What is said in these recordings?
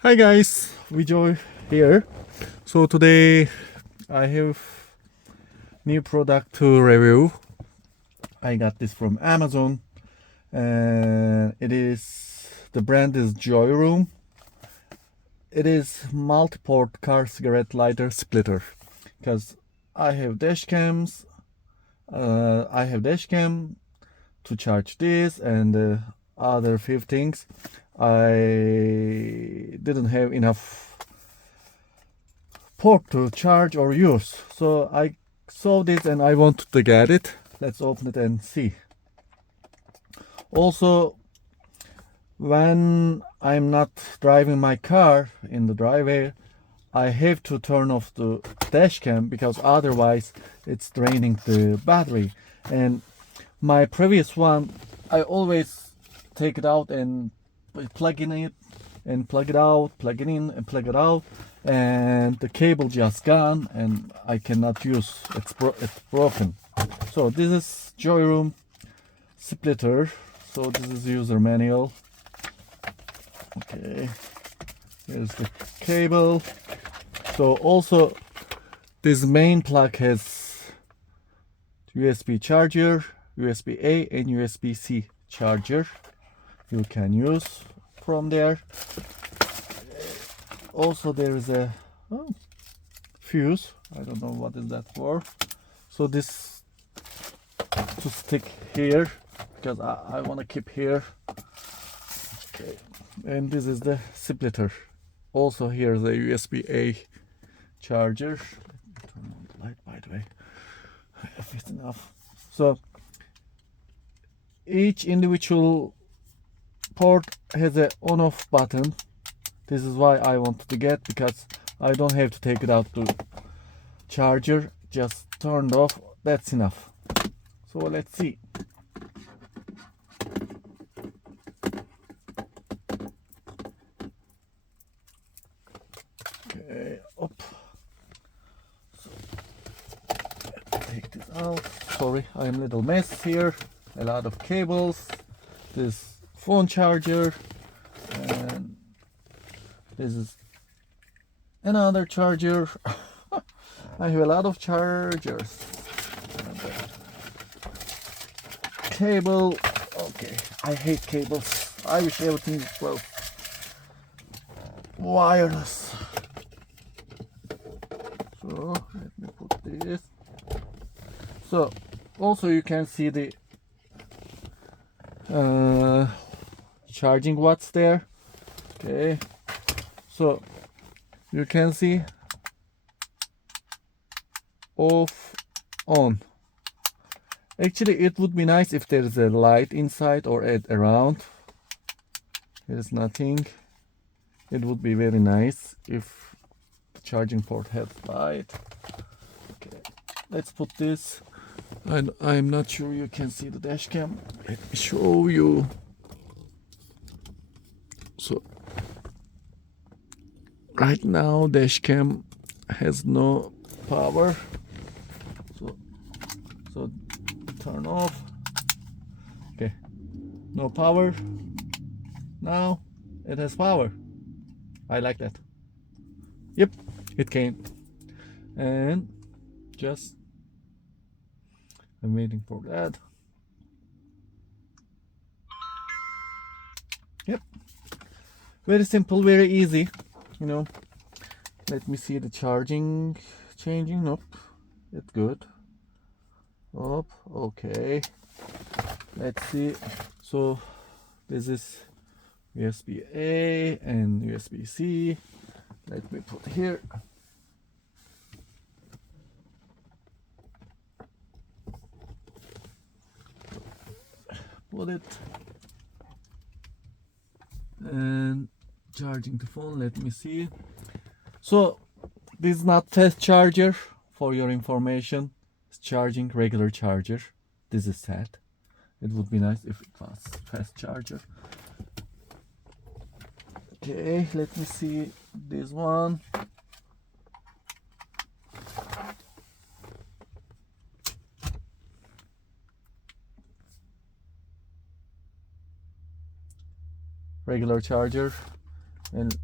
Hi guys, Vijay here. So today I have new product to review. I got this from Amazon and the brand is JOYROOM. It is multi-port car cigarette lighter splitter because I have dash cams. I have dash cam to charge this and other few things. I didn't have enough port to charge or use. So I saw this and I wanted to get it. Let's open it and see. Also, when I'm not driving my car in the driveway, I have to turn off the dash cam because otherwise it's draining the battery. And my previous one, I always take it out and plug in it and plug it out, plug it in and plug it out, and the cable just gone and I cannot use. It's broken. So this is JOYROOM splitter. So this is user manual. Okay, here's the cable. So also this main plug has USB charger, USB A and USB C charger. You can use from there. Also there is a fuse. I don't know what is that for. So this to stick here because I want to keep here. Okay, and this is the splitter. Also here the USB A charger. Let me turn on the light, by the way. If it's enough. So each individual port has a on-off button. This is why I wanted to get, because I don't have to take it out to charger, just turned off, that's enough. So let's see. Okay, up. So, take this out. Sorry, I'm a little mess here. A lot of cables. This phone charger, and this is another charger. I have a lot of chargers. Cable. Okay, I hate cables. I wish everything was wireless. So let me put this. So also you can see the charging watts there. Okay, so you can see off, on. Actually it would be nice if there is a light inside or around. There is nothing. It would be very nice if the charging port had light. Okay, let's put this. And I'm not sure you can see the dash cam. Let me show you. So right now dash cam has no power. So turn off. Okay, no power. Now it has power. I like that. Yep, it came. And just I'm waiting for that. Yep, very simple, very easy, you know. Let me see the charging changing. Nope, it's good. Up, okay, let's see. So this is USB A and USB C. Let me put here. Put it. And charging the phone, let me see. So this is not fast charger, for your information. It's charging regular charger. This is set. It would be nice if it was fast charger. Okay, let me see this one. Regular charger, and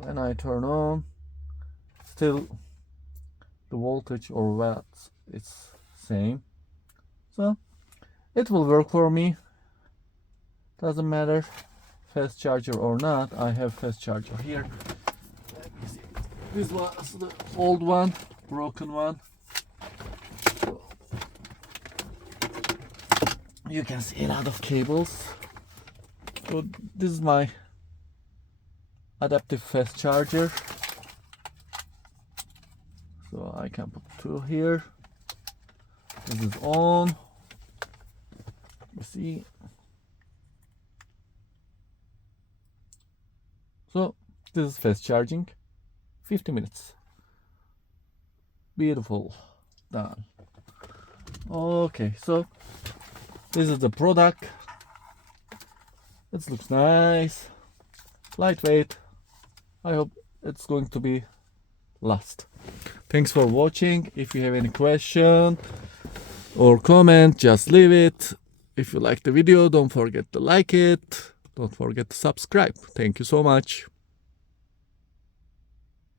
when I turn on, still the voltage or watts it's same, so it will work for me. Doesn't matter fast charger or not. I have fast charger here. Let me see. This was the old one, broken one. So you can see a lot of cables. So this is my adaptive fast charger. So I can put two here. This is on. You see. So this is fast charging. 50 minutes. Beautiful. Done. Okay, so this is the product. It looks nice. Lightweight. I hope it's going to be last. Thanks for watching. If you have any question or comment, just leave it. If you like the video, don't forget to like it. Don't forget to subscribe. Thank you so much.